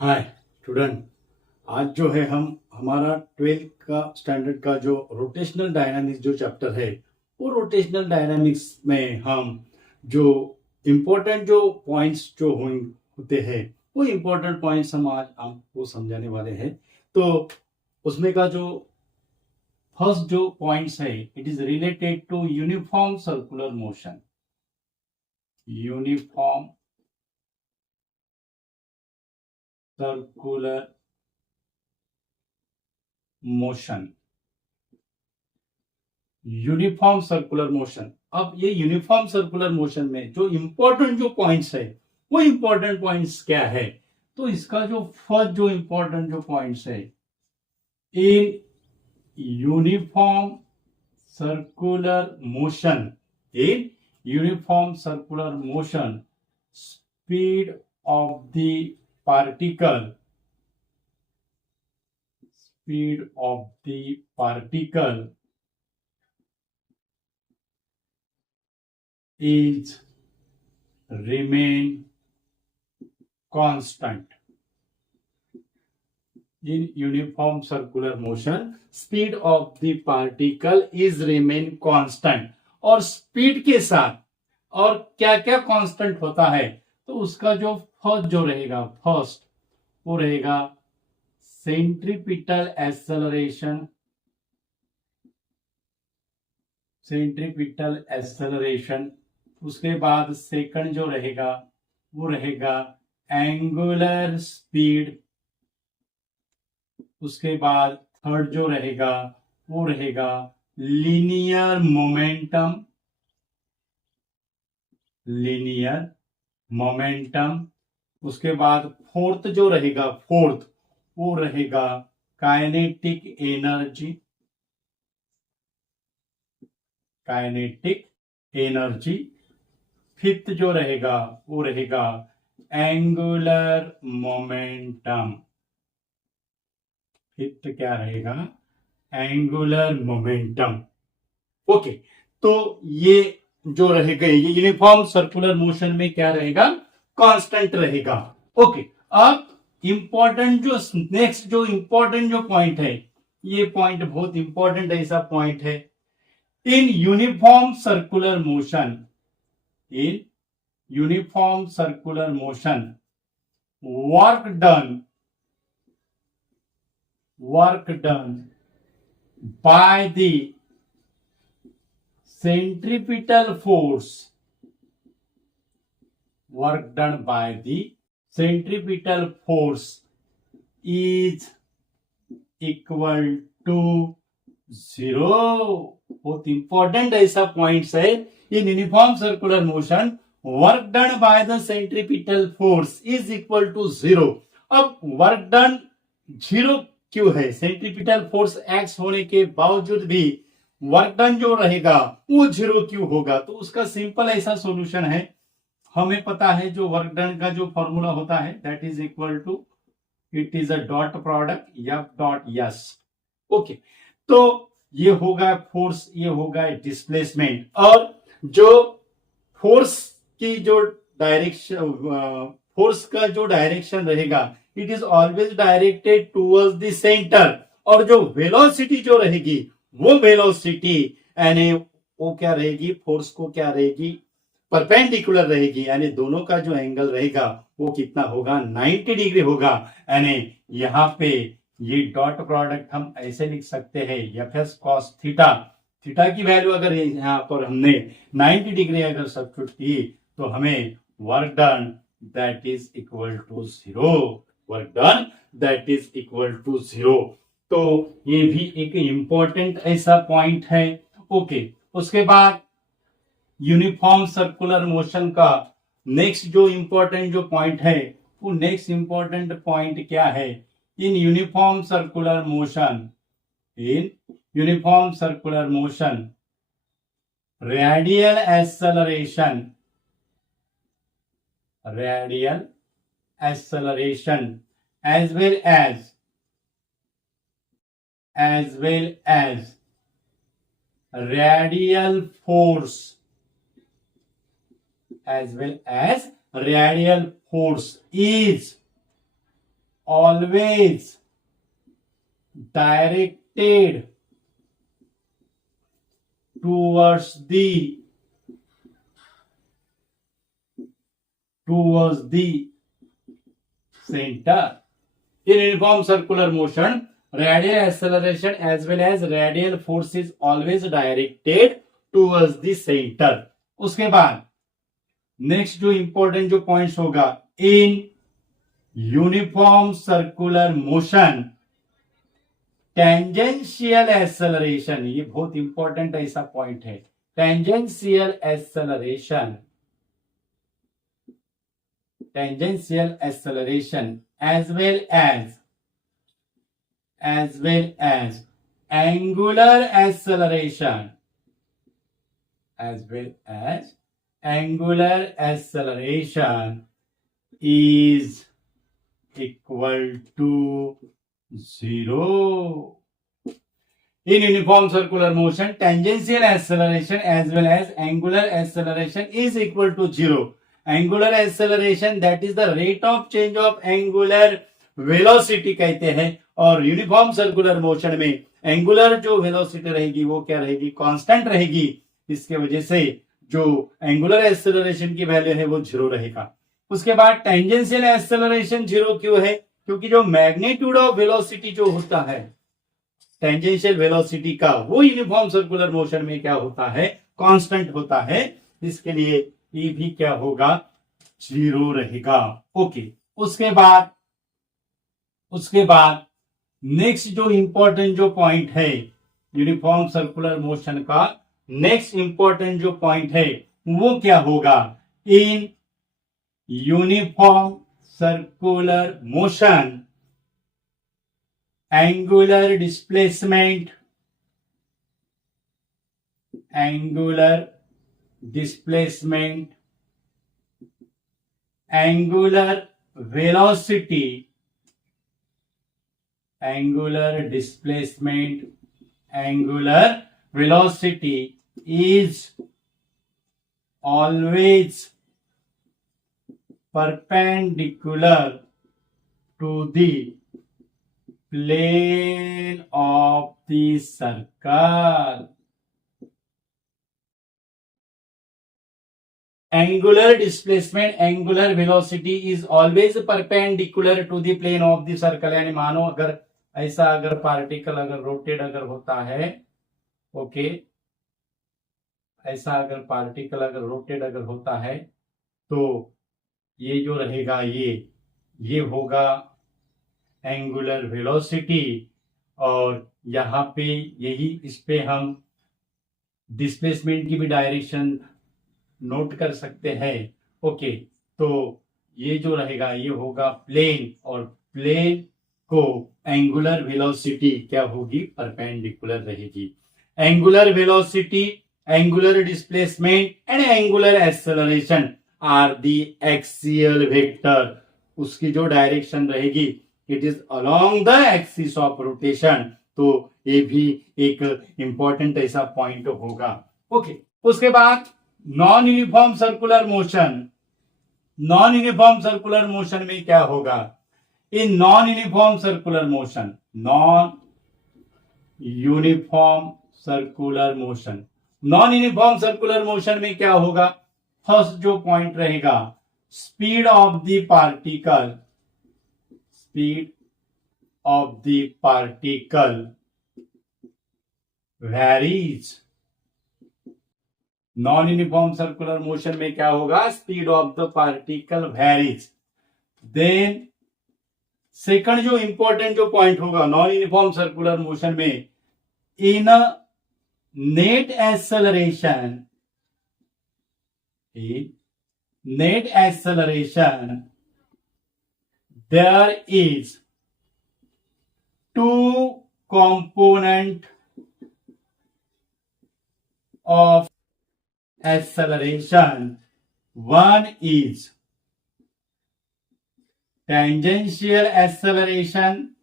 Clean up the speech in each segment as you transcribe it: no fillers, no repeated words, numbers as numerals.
Hi student. आज जो है हम हमारा 12th का स्टैंडर्ड का जो रोटेशनल डायनामिक्स जो चैप्टर है, वो रोटेशनल डायनामिक्स में हम जो इम्पोर्टेंट जो पॉइंट्स जो होते हैं, वो इम्पोर्टेंट पॉइंट्स हम आज आपको समझाने वाले हैं। तो उसमें का जो फर्स्ट जो पॉइंट्स है, it is related to uniform circular motion. Uniform circular motion. Uniform circular motion. अब ये यूनिफॉर्म सर्कुलर मोशन में जो इंपॉर्टेंट जो पॉइंट्स है, वो इंपॉर्टेंट पॉइंट्स क्या है? तो इसका जो फर्स्ट जो इंपॉर्टेंट जो पॉइंट्स है, in uniform circular motion, in uniform circular motion, speed of the particle, speed of the particle is remain constant. In uniform circular motion, speed of the particle is remain constant. और speed के साथ और क्या क्या constant होता है, तो उसका जो फर्स्ट जो रहेगा, फर्स्ट वो रहेगा सेंट्रीपिटल एक्सेलरेशन। Centripetal acceleration. उसके बाद सेकंड जो रहेगा वो रहेगा एंगुलर स्पीड। उसके बाद थर्ड जो रहेगा वो रहेगा लीनियर मोमेंटम। Linear momentum. उसके बाद फोर्थ जो रहेगा, फोर्थ वो रहेगा kinetic energy. Kinetic energy. Fifth जो रहेगा वो रहेगा एंगुलर मोमेंटम। फिफ्थ क्या रहेगा? Angular momentum. ओके, तो ये जो रहेगा, ये यूनिफॉर्म सर्कुलर मोशन में क्या रहेगा? कांस्टेंट रहेगा। ओके, अब इंपॉर्टेंट जो नेक्स्ट जो इंपॉर्टेंट जो पॉइंट है, ये पॉइंट बहुत इंपॉर्टेंट ऐसा पॉइंट है। In uniform circular motion, in uniform circular motion, work done by the centripetal force, work done by the centripetal force is equal to 0. बहुत इंपॉर्टेंट ऐसा पॉइंट्स है। In uniform circular motion work done by the centripetal force is equal to 0। अब work done 0 क्यों है? Centripetal force x होने के बावजूद भी वर्क डन जो रहेगा वो 0 क्यों होगा? तो उसका सिंपल ऐसा सॉल्यूशन है। हमें पता है जो वर्क डन का जो फॉर्मूला होता है, that is equal to, it is a dot product F dot S. Okay, तो ये होगा फोर्स, ये होगा डिस्प्लेसमेंट। और जो फोर्स की जो डायरेक्शन, फोर्स का जो डायरेक्शन रहेगा, it is always directed towards the centre. और जो वेलोसिटी जो रहेगी, वो वेलोसिटी यानी वो क्या रहेगी? फोर्स को क्या रहेगी? परपेंडिकुलर रहेगी। यानी दोनों का जो एंगल रहेगा वो कितना होगा? 90 डिग्री होगा। यानी यहाँ पे ये डॉट प्रोडक्ट हम ऐसे लिख सकते हैं, F S cos theta. Theta की वैल्यू अगर यहाँ पर हमने 90 डिग्री अगर सब्स्टिट्यूट की, तो हमें work done that is equal to 0। Work done that is equal to 0। तो ये भी एक इंपॉर्टेंट ऐसा पॉइंट है। ओके, उसके बाद यूनिफॉर्म सर्कुलर मोशन का नेक्स्ट जो इंपॉर्टेंट जो पॉइंट है, वो नेक्स्ट इंपॉर्टेंट पॉइंट क्या है? In uniform circular motion, in uniform circular motion, radial acceleration, radial acceleration as well as radial force, as well as radial force is always directed towards the center. In uniform circular motion, radial acceleration as well as radial force is always directed towards the center. उसके बाद next जो important जो points होगा, इन uniform circular motion tangential acceleration, ये बहुत important ऐसा point है, tangential acceleration as well as angular acceleration is equal to 0. In uniform circular motion, tangential acceleration as well as angular acceleration is equal to 0. Angular acceleration, that is the rate of change of angular velocity कहते हैं, और uniform circular motion में angular जो velocity रहेगी वो क्या रहेगी, constant रहेगी. इसके वजह से जो एंगुलर एक्सेलरेशन की वैल्यू है वो 0 रहेगा. उसके बाद टेंजेंशियल एक्सेलरेशन 0 क्यों है, क्योंकि जो मैग्नीट्यूड ऑफ वेलोसिटी जो होता है टेंजेंशियल वेलोसिटी का, वो यूनिफॉर्म सर्कुलर मोशन में क्या होता है, कांस्टेंट होता है. इसके लिए ये भी क्या होगा, 0 रहेगा. ओके. उसके बाद नेक्स्ट जो इंपॉर्टेंट जो पॉइंट है यूनिफॉर्म सर्कुलर मोशन का, नेक्स्ट इंपॉर्टेंट जो पॉइंट है वो क्या होगा, इन uniform circular motion angular displacement angular velocity, is always perpendicular to the plane of the circle. Angular displacement, angular velocity is always perpendicular to the plane of the circle. यानी मानो अगर ऐसा अगर पार्टिकल अगर रोटेट अगर होता है, okay, ऐसा अगर पार्टिकल अगर रोटेट अगर होता है तो ये जो रहेगा ये होगा एंगुलर वेलोसिटी, और यहाँ पे यही इस पे हम डिस्प्लेसमेंट की भी डायरेक्शन नोट कर सकते हैं. ओके. तो ये जो रहेगा ये होगा प्लेन, और प्लेन को एंगुलर वेलोसिटी क्या होगी, परपेंडिकुलर रहेगी. Angular velocity, angular displacement and angular acceleration are the axial vector. उसकी जो डायरेक्शन रहेगी it is along the axis of rotation. तो ये भी एक इंपॉर्टेंट ऐसा पॉइंट होगा. ओके. उसके बाद नॉन यूनिफॉर्म सर्कुलर मोशन में क्या होगा, in non uniform circular motion में क्या होगा, फर्स्ट जो पॉइंट रहेगा, speed of the particle varies. Non uniform circular motion में क्या होगा, speed of the particle varies. Then second जो इंपॉर्टेंट जो पॉइंट होगा नॉन यूनिफॉर्म सर्कुलर मोशन में, in net acceleration there is 2 component of acceleration. One is tangential acceleration,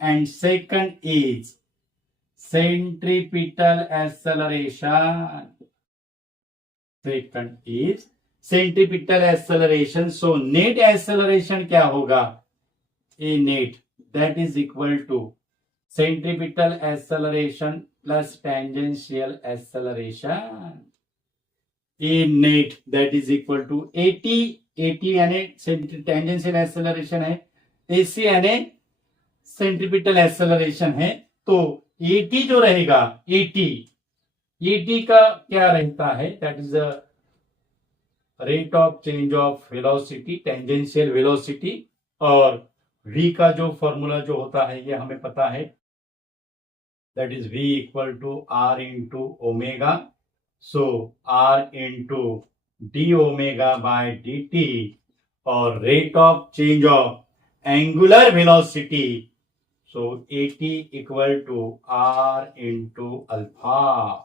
and second is centripetal acceleration. Centripetal acceleration, so net acceleration क्या होगा, a net that is equal to centripetal acceleration plus tangential acceleration, a net that is equal to 80 यानी tangential acceleration है, AC यानी centripetal acceleration है। तो 80 जो रहेगा 80 का क्या रहता है, that is rate of change of velocity, tangential velocity, और v का जो फॉर्मूला जो होता है ये हमें पता है, that is v equal to r into omega, so r into D omega by D T, और rate of change of angular velocity, so 80 equal to r into alpha,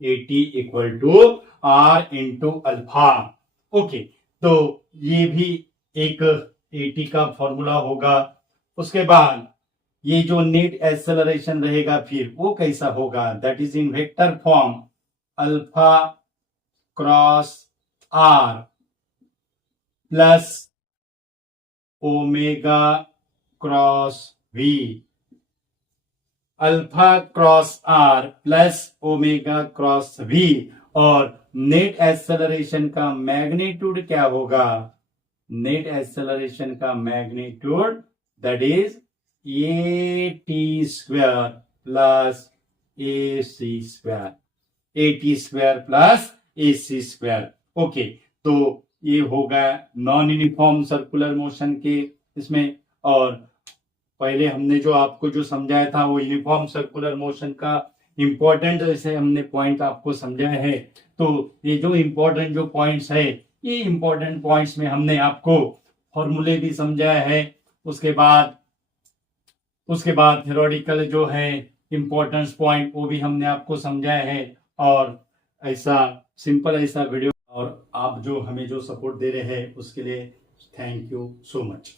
80 equal to r into alpha। Okay, तो ये भी एक 80 का formula होगा। उसके बाद ये जो नेट एक्सेलरेशन रहेगा फिर वो कैसा होगा, that is in vector form, alpha cross r plus omega cross v, alpha cross r plus omega cross v, और नेट एक्सेलरेशन का मैग्नीट्यूड क्या होगा, नेट एक्सेलरेशन का magnitude that is AT square plus AC square, AT square plus AC square. Okay, तो ये होगा non uniform circular motion के इसमें, और पहले हमने जो आपको जो समझाया था वो यूनिफॉर्म सर्कुलर मोशन का इंपॉर्टेंट जैसे हमने पॉइंट आपको समझाया है। तो ये जो इंपॉर्टेंट जो पॉइंट्स है, ये इंपॉर्टेंट पॉइंट्स में हमने आपको फॉर्मूले भी समझाया है। उसके बाद थ्योरेटिकल जो है इंपॉर्टेंस पॉइंट वो भी हमने आपको समझाया है, और ऐसा सिंपल ऐसा वीडियो, और आप जो हमें जो सपोर्ट दे रहे हैं उसके लिए थैंक यू सो मच।